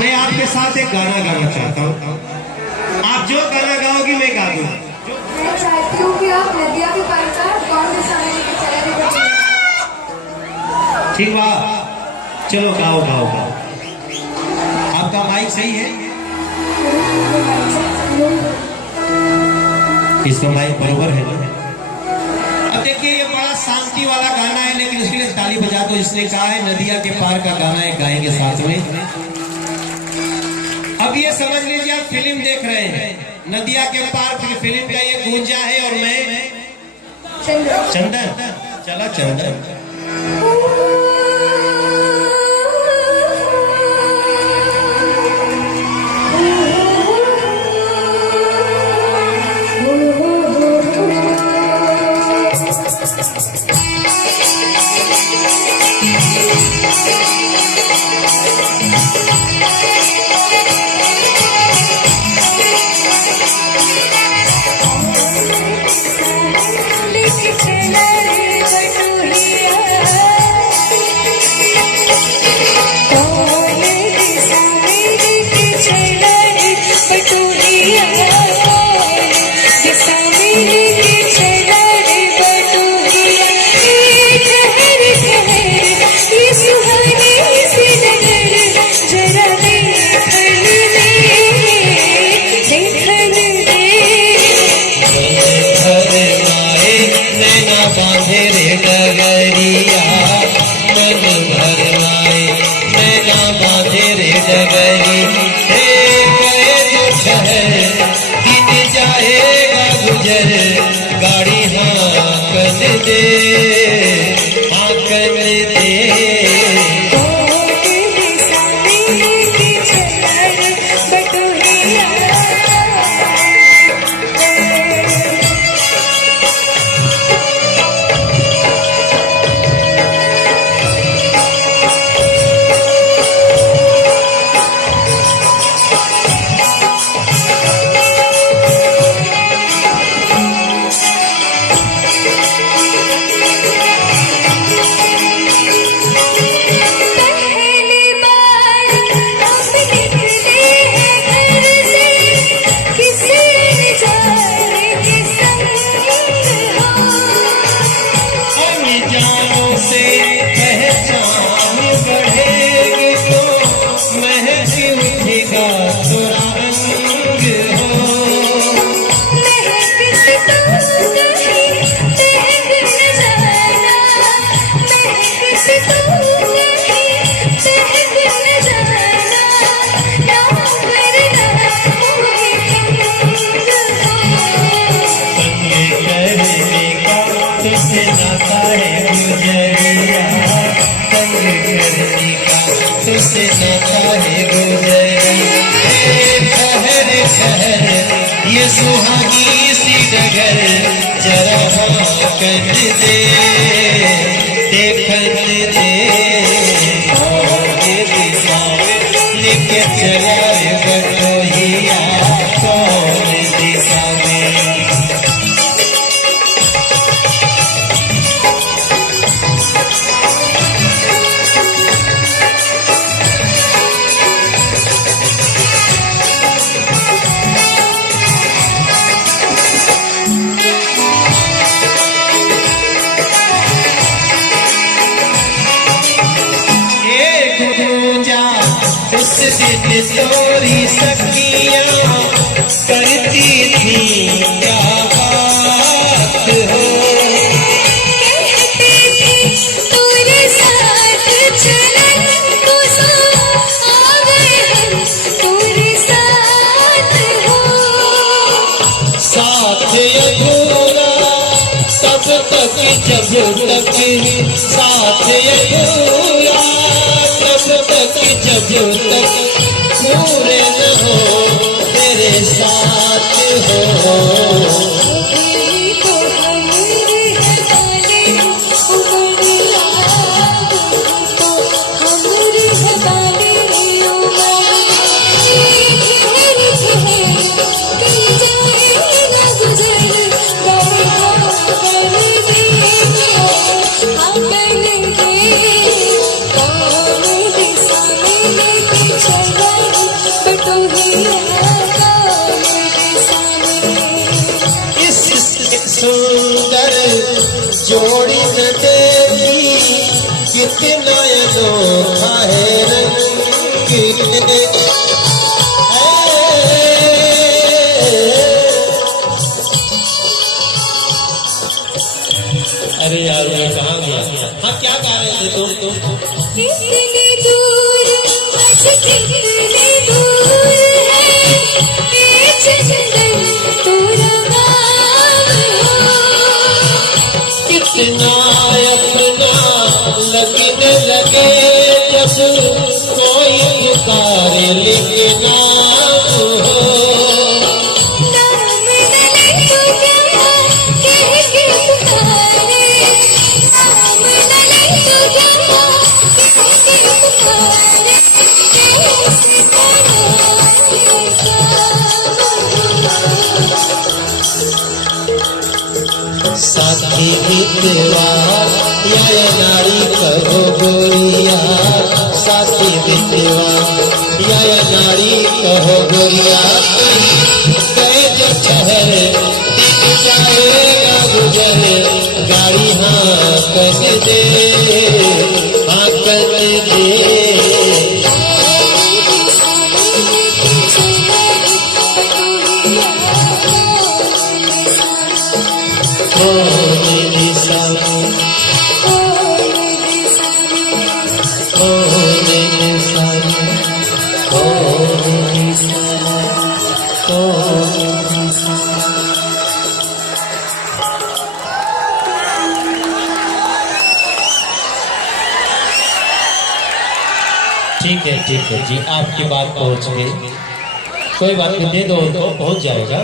मैं आपके साथ एक गाना गाना चाहता हूँ। आप जो गाना गाओगी मैं गा दूँ। मैं चाहती हूँ कि आप नदिया के पार का कौन सा समय लेके चले गए। ठीक बा, चलो गाओ गाओ गाओ। आपका माइक सही है? इसका माइक बरोबर है ना? अब देखिए ये बड़ा शांति वाला गाना है, लेकिन उसके लिए ताली बजा दो। इसने कहा है नदिया के पार का गाना है, गाएंगे साथ में। अब ये समझ लीजिए आप फिल्म देख रहे हैं, नदिया के पार की फिल्म का ये गूंजा है और मैं चंदन। चला चंदन। गाड़ी हाँ दे हाँ दे। तुझसे नाता है गुजरिया, ठहर ठहर ये सुहागी सी डगर जरा कर दे देखन दे। ये दिशा लेके चला रे बटोहिया कौन दिशा में। उस दिन तोरी सखियां करती थी क्या बात हो, कहती थी तेरे साथ चलन तो आ गए हम तेरे साथ हो। साथ अधूरा तब तक जब तक साथ अधूरा तब तक जब तक पूरे न हो तेरे साथ हो। चल अनोखा है रंग अरे यार ये कहाँ गया? हाँ क्या गा रहे थे तुम? कितनी दूर बस कितनी दूर है ये चंदन तोरा नाम कितना अपना लगने लगे जब कोई पुकारे लेके नाम हो नाम नले तो क्या कह के पुकारे नाम नले तो क्या कह के पुकारे कैसे साथी मित्रवा या नारी कहो गोरिया साथी मित्रवा या नारी कहो गोरिया गए जो शहर दिख जाएगा गुजर गाड़ी हाँ कैसे दे हाँ कैसे दे ओ मेरी सामी ओ मेरी सामी ओ मेरी सामी ओ मेरी सामी ठीक है जी आपकी बात पहुंच गई कोई बात नहीं दे दो उनको पहुंच जाएगा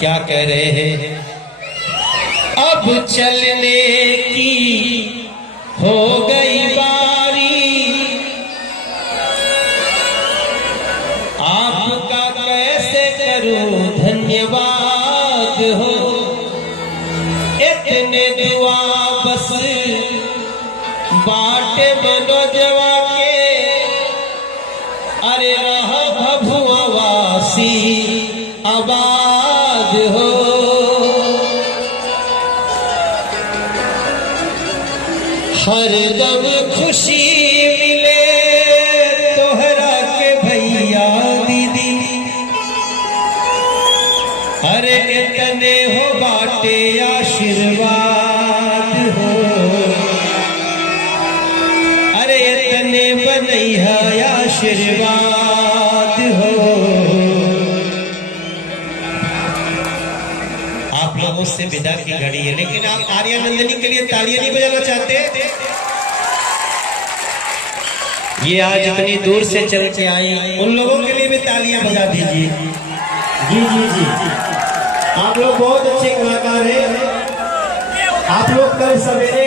क्या कह रहे हैं अब चलने की हो गई बारी आपका कैसे करूं धन्यवाद हो इतने दुआ बस बाटे मनोजवा के अरे रहा भभुआ वासी आबाद हो हरदम खुशी मिले तोहरा के भैया दीदी अरे इतने हो बाटे आशीर्वाद हो अरे इतने बनैया आशीर्वाद हो आप लोगों से विदा की घड़ी है लेकिन आप आर्या नंदिनी के लिए तालियां नहीं बजाना चाहते ये आज इतनी दूर से चल के आई उन लोगों के लिए भी तालियां बजा दीजिए जी जी जी आप लोग बहुत अच्छे कलाकार हैं आप लोग कल सवेरे